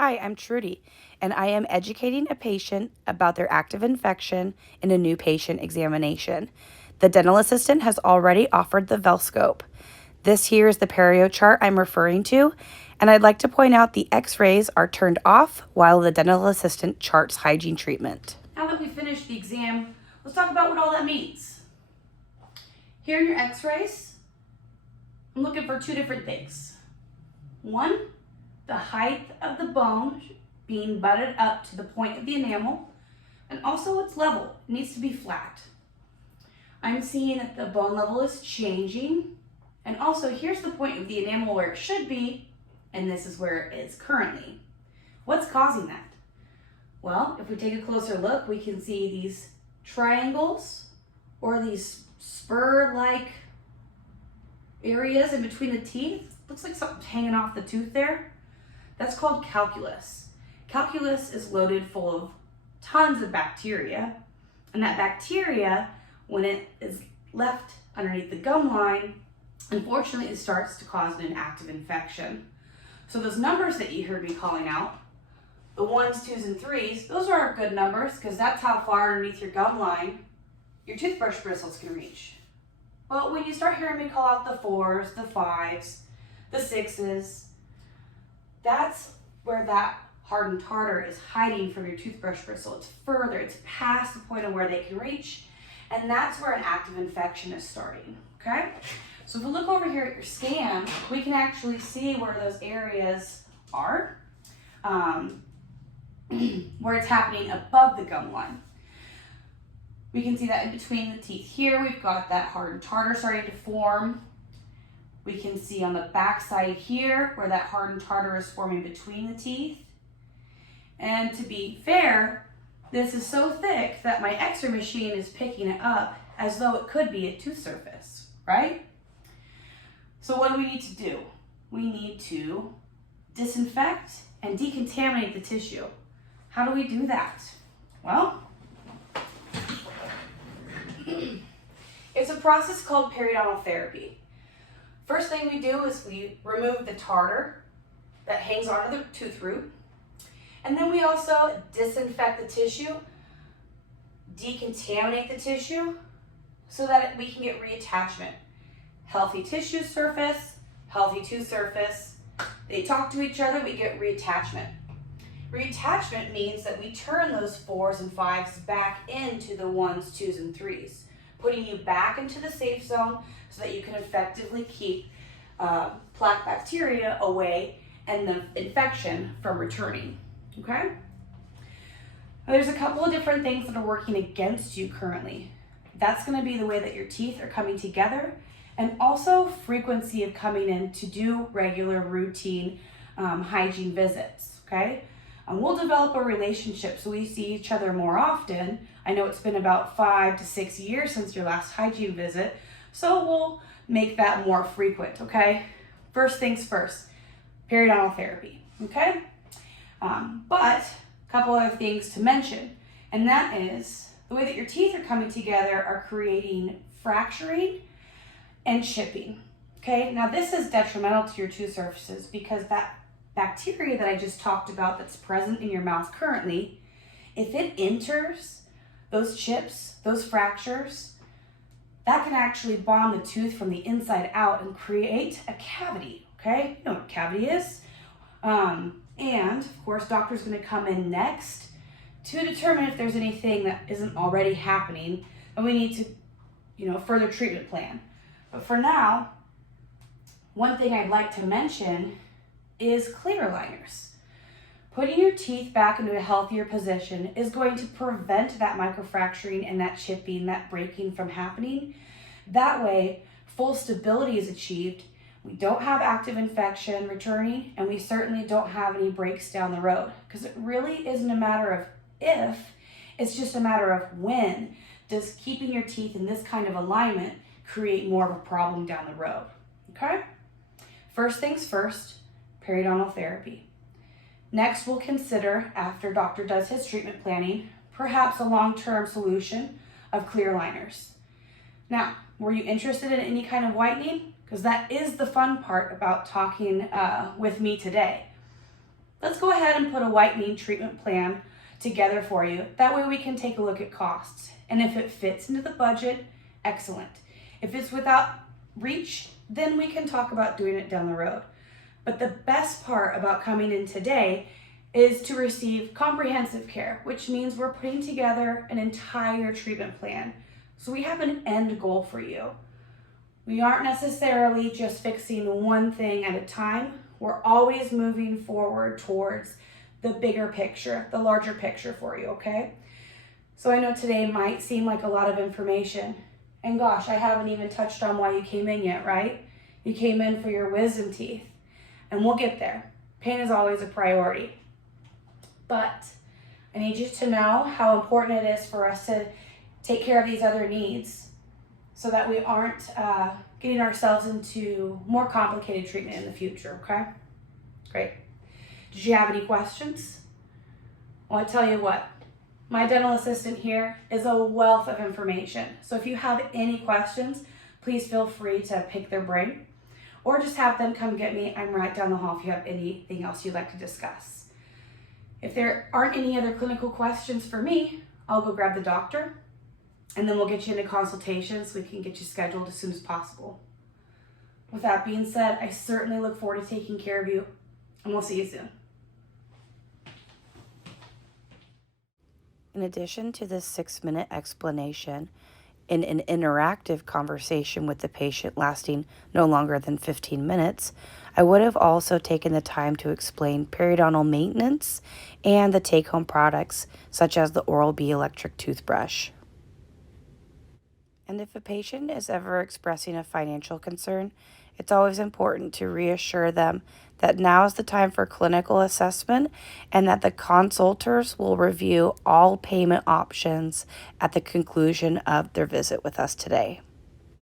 Hi, I'm Trudy, and I am educating a patient about their active infection in a new patient examination. The dental assistant has already offered the Velscope. This here is the perio chart I'm referring to, and I'd like to point out the x-rays are turned off while the dental assistant charts hygiene treatment. Now that we've finished the exam, let's talk about what all that means. Here in your x-rays, I'm looking for two different things. One, the height of the bone being butted up to the point of the enamel, and also its level. It needs to be flat. I'm seeing that the bone level is changing, and also here's the point of the enamel where it should be, and this is where it is currently. What's causing that? Well, if we take a closer look, we can see these triangles or these spur-like areas in between the teeth. Looks like something's hanging off the tooth there. That's called calculus. Calculus is loaded full of tons of bacteria, and that bacteria, when it is left underneath the gum line, unfortunately it starts to cause an active infection. So those numbers that you heard me calling out, the 1s, 2s, and 3s, those are good numbers because that's how far underneath your gum line your toothbrush bristles can reach. But when you start hearing me call out the 4s, the 5s, the 6s, that's where that hardened tartar is hiding from your toothbrush bristle. It's further, it's past the point of where they can reach, and that's where an active infection is starting, okay? So if we look over here at your scan, we can actually see where those areas are, where it's happening above the gum line. We can see that in between the teeth here, we've got that hardened tartar starting to form. We can see on the back side here where that hardened tartar is forming between the teeth. And to be fair, this is so thick that my X-ray machine is picking it up as though it could be a tooth surface, right? So what do we need to do? We need to disinfect and decontaminate the tissue. How do we do that? Well, it's a process called periodontal therapy. First thing we do is we remove the tartar that hangs onto the tooth root. And then we also disinfect the tissue, decontaminate the tissue so that we can get reattachment. Healthy tissue surface, healthy tooth surface. They talk to each other, we get reattachment. Reattachment means that we turn those 4s and 5s back into the 1s, 2s, and 3s, putting you back into the safe zone so that you can effectively keep plaque bacteria away and the infection from returning, okay? Now, there's a couple of different things that are working against you currently. That's gonna be the way that your teeth are coming together, and also frequency of coming in to do regular routine hygiene visits, okay? And we'll develop a relationship so we see each other more often. I know it's been about 5 to 6 years since your last hygiene visit, so we'll make that more frequent, okay? First things first, periodontal therapy, okay? But a couple other things to mention, and that is the way that your teeth are coming together are creating fracturing and chipping, okay? Now this is detrimental to your tooth surfaces because that bacteria that I just talked about that's present in your mouth currently, if it enters those chips, those fractures, that can actually bond the tooth from the inside out and create a cavity, okay? You know what a cavity is. And of course, doctor's gonna come in next to determine if there's anything that isn't already happening and we need to, further treatment plan. But for now, one thing I'd like to mention is clear aligners. Putting your teeth back into a healthier position is going to prevent that microfracturing and that chipping, that breaking from happening. That way, full stability is achieved. We don't have active infection returning, and we certainly don't have any breaks down the road, because it really isn't a matter of if, it's just a matter of when does keeping your teeth in this kind of alignment create more of a problem down the road, okay? First things first, periodontal therapy. Next, we'll consider, after doctor does his treatment planning, perhaps a long-term solution of clear aligners. Now, were you interested in any kind of whitening? Because that is the fun part about talking with me today. Let's go ahead and put a whitening treatment plan together for you. That way we can take a look at costs. And if it fits into the budget, excellent. If it's without reach, then we can talk about doing it down the road. But the best part about coming in today is to receive comprehensive care, which means we're putting together an entire treatment plan. So we have an end goal for you. We aren't necessarily just fixing one thing at a time. We're always moving forward towards the bigger picture, the larger picture for you, okay? So I know today might seem like a lot of information. And gosh, I haven't even touched on why you came in yet, right? You came in for your wisdom teeth. And we'll get there. Pain is always a priority. But I need you to know how important it is for us to take care of these other needs so that we aren't getting ourselves into more complicated treatment in the future, okay? Great. Did you have any questions? Well, I tell you what, my dental assistant here is a wealth of information. So if you have any questions, please feel free to pick their brain or just have them come get me. I'm right down the hall if you have anything else you'd like to discuss. If there aren't any other clinical questions for me, I'll go grab the doctor and then we'll get you into consultation so we can get you scheduled as soon as possible. With that being said, I certainly look forward to taking care of you, and we'll see you soon. In addition to this 6-minute explanation, in an interactive conversation with the patient lasting no longer than 15 minutes, I would have also taken the time to explain periodontal maintenance and the take-home products such as the Oral-B electric toothbrush. And if a patient is ever expressing a financial concern, it's always important to reassure them that now is the time for clinical assessment and that the consultants will review all payment options at the conclusion of their visit with us today.